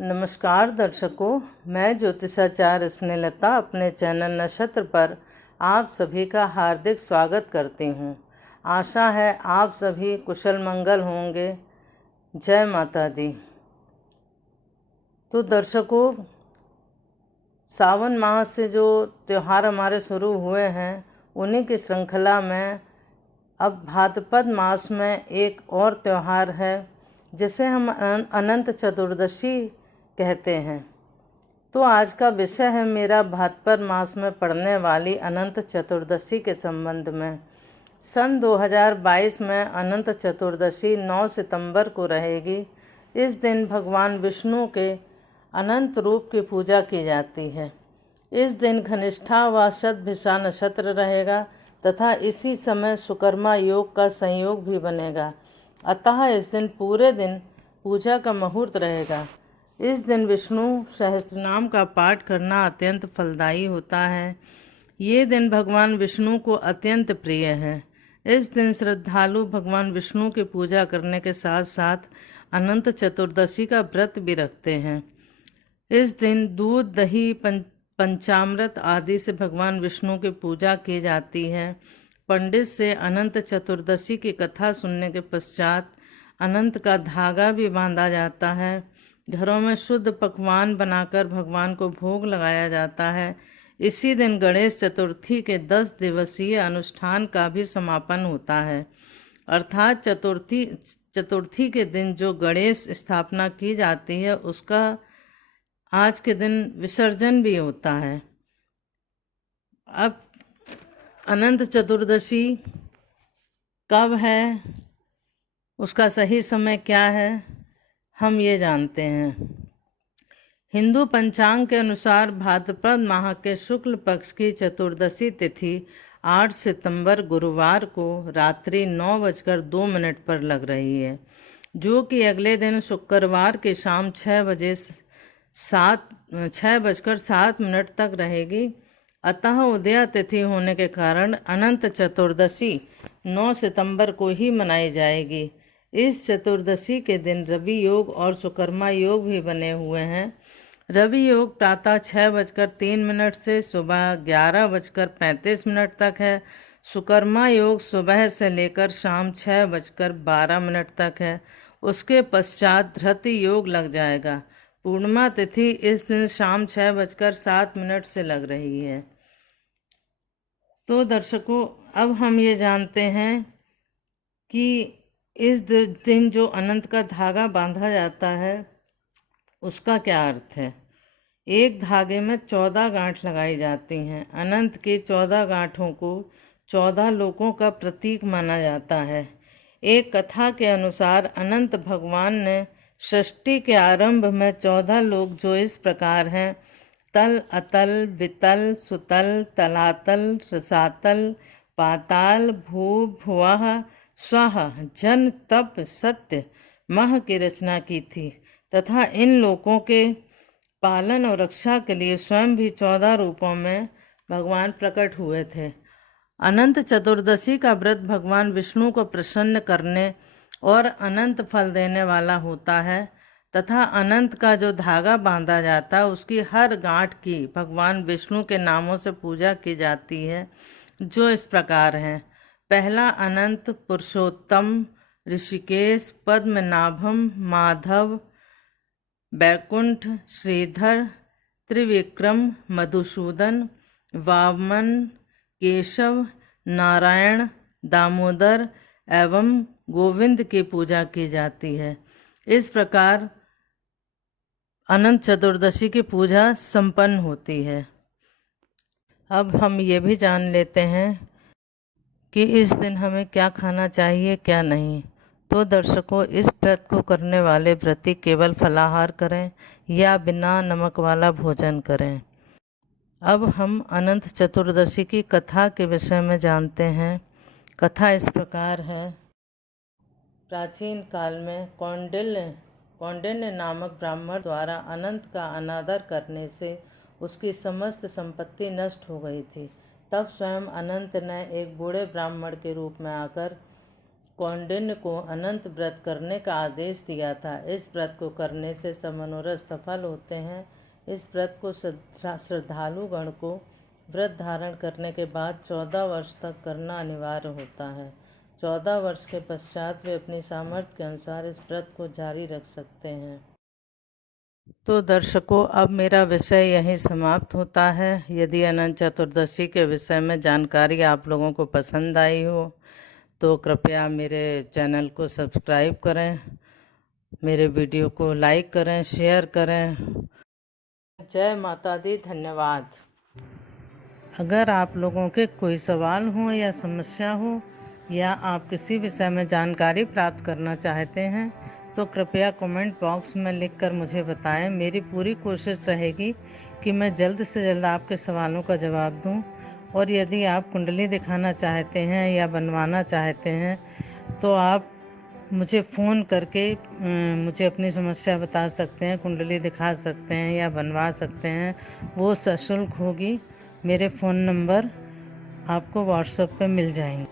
नमस्कार दर्शकों, मैं ज्योतिषाचार्य स्नेहलता अपने चैनल नक्षत्र पर आप सभी का हार्दिक स्वागत करती हूँ। आशा है आप सभी कुशल मंगल होंगे। जय माता दी। तो दर्शकों, सावन माह से जो त्यौहार हमारे शुरू हुए हैं उन्हीं की श्रृंखला में अब भाद्रपद मास में एक और त्यौहार है जिसे हम अनंत चतुर्दशी कहते हैं। तो आज का विषय है मेरा भाद्रपद मास में पड़ने वाली अनंत चतुर्दशी के संबंध में। सन 2022 में अनंत चतुर्दशी 9 सितंबर को रहेगी। इस दिन भगवान विष्णु के अनंत रूप की पूजा की जाती है। इस दिन घनिष्ठा व शतभिषा नक्षत्र रहेगा तथा इसी समय सुकर्मा योग का संयोग भी बनेगा। अतः इस दिन पूरे दिन पूजा का मुहूर्त रहेगा। इस दिन विष्णु सहस्रनाम का पाठ करना अत्यंत फलदायी होता है। ये दिन भगवान विष्णु को अत्यंत प्रिय है। इस दिन श्रद्धालु भगवान विष्णु की पूजा करने के साथ साथ अनंत चतुर्दशी का व्रत भी रखते हैं। इस दिन दूध, दही, पंचामृत आदि से भगवान विष्णु की पूजा की जाती है। पंडित से अनंत चतुर्दशी की कथा सुनने के पश्चात अनंत का धागा भी बांधा जाता है। घरों में शुद्ध पकवान बनाकर भगवान को भोग लगाया जाता है। इसी दिन गणेश चतुर्थी के 10 दिवसीय अनुष्ठान का भी समापन होता है। अर्थात चतुर्थी के दिन जो गणेश स्थापना की जाती है उसका आज के दिन विसर्जन भी होता है। अब अनंत चतुर्दशी कब है, उसका सही समय क्या है, हम ये जानते हैं। हिंदू पंचांग के अनुसार भाद्रपद माह के शुक्ल पक्ष की चतुर्दशी तिथि 8 सितंबर गुरुवार को रात्रि 9:02 पर लग रही है, जो कि अगले दिन शुक्रवार की शाम 6:07 तक रहेगी। अतः उदया तिथि होने के कारण अनंत चतुर्दशी 9 सितंबर को ही मनाई जाएगी। इस चतुर्दशी के दिन रवि योग और सुकर्मा योग भी बने हुए हैं। रवि योग प्रातः 6:03 से सुबह 11:35 तक है। सुकर्मा योग सुबह से लेकर शाम 6:12 तक है। उसके पश्चात धृति योग लग जाएगा। पूर्णिमा तिथि इस दिन शाम 6:07 से लग रही है। तो दर्शकों, अब हम ये जानते हैं कि इस दिन जो अनंत का धागा बांधा जाता है उसका क्या अर्थ है। एक धागे में 14 गांठ लगाई जाती हैं। अनंत के 14 गांठों को 14 लोकों का प्रतीक माना जाता है। एक कथा के अनुसार अनंत भगवान ने सृष्टि के आरंभ में 14 लोक जो इस प्रकार हैं: तल, अतल, वितल, सुतल, तलातल, रसातल, पाताल, भू, भुवः, स्वः, जन, तप, सत्य, मह की रचना की थी तथा इन लोकों के पालन और रक्षा के लिए स्वयं भी 14 रूपों में भगवान प्रकट हुए थे। अनंत चतुर्दशी का व्रत भगवान विष्णु को प्रसन्न करने और अनंत फल देने वाला होता है तथा अनंत का जो धागा बांधा जाता है उसकी हर गांठ की भगवान विष्णु के नामों से पूजा की जाती है, जो इस प्रकार हैं। पहला अनंत, पुरुषोत्तम, ऋषिकेश, पद्मनाभम, माधव, बैकुंठ, श्रीधर, त्रिविक्रम, मधुसूदन, वामन, केशव, नारायण, दामोदर एवं गोविंद की पूजा की जाती है। इस प्रकार अनंत चतुर्दशी की पूजा संपन्न होती है। अब हम ये भी जान लेते हैं कि इस दिन हमें क्या खाना चाहिए, क्या नहीं। तो दर्शकों, इस व्रत को करने वाले व्रती केवल फलाहार करें या बिना नमक वाला भोजन करें। अब हम अनंत चतुर्दशी की कथा के विषय में जानते हैं। कथा इस प्रकार है। प्राचीन काल में कौंडिन्य नामक ब्राह्मण द्वारा अनंत का अनादर करने से उसकी समस्त संपत्ति नष्ट हो गई थी। तब स्वयं अनंत ने एक बूढ़े ब्राह्मण के रूप में आकर कौंडिन्य को अनंत व्रत करने का आदेश दिया था। इस व्रत को करने से सब मनोरथ सफल होते हैं। इस व्रत को श्रद्धालु गण को व्रत धारण करने के बाद 14 वर्ष तक करना अनिवार्य होता है। 14 वर्ष के पश्चात वे अपनी सामर्थ्य के अनुसार इस व्रत को जारी रख सकते हैं। तो दर्शकों, अब मेरा विषय यहीं समाप्त होता है। यदि अनंत चतुर्दशी के विषय में जानकारी आप लोगों को पसंद आई हो तो कृपया मेरे चैनल को सब्सक्राइब करें, मेरे वीडियो को लाइक करें, शेयर करें। जय माता दी। धन्यवाद। अगर आप लोगों के कोई सवाल हो या समस्या हो या आप किसी विषय में जानकारी प्राप्त करना चाहते हैं तो कृपया कमेंट बॉक्स में लिखकर मुझे बताएं। मेरी पूरी कोशिश रहेगी कि मैं जल्द से जल्द आपके सवालों का जवाब दूं। और यदि आप कुंडली दिखाना चाहते हैं या बनवाना चाहते हैं तो आप मुझे फ़ोन करके मुझे अपनी समस्या बता सकते हैं, कुंडली दिखा सकते हैं या बनवा सकते हैं। वो सशुल्क होगी। मेरे फ़ोन नंबर आपको व्हाट्सएप पे मिल जाएंगे।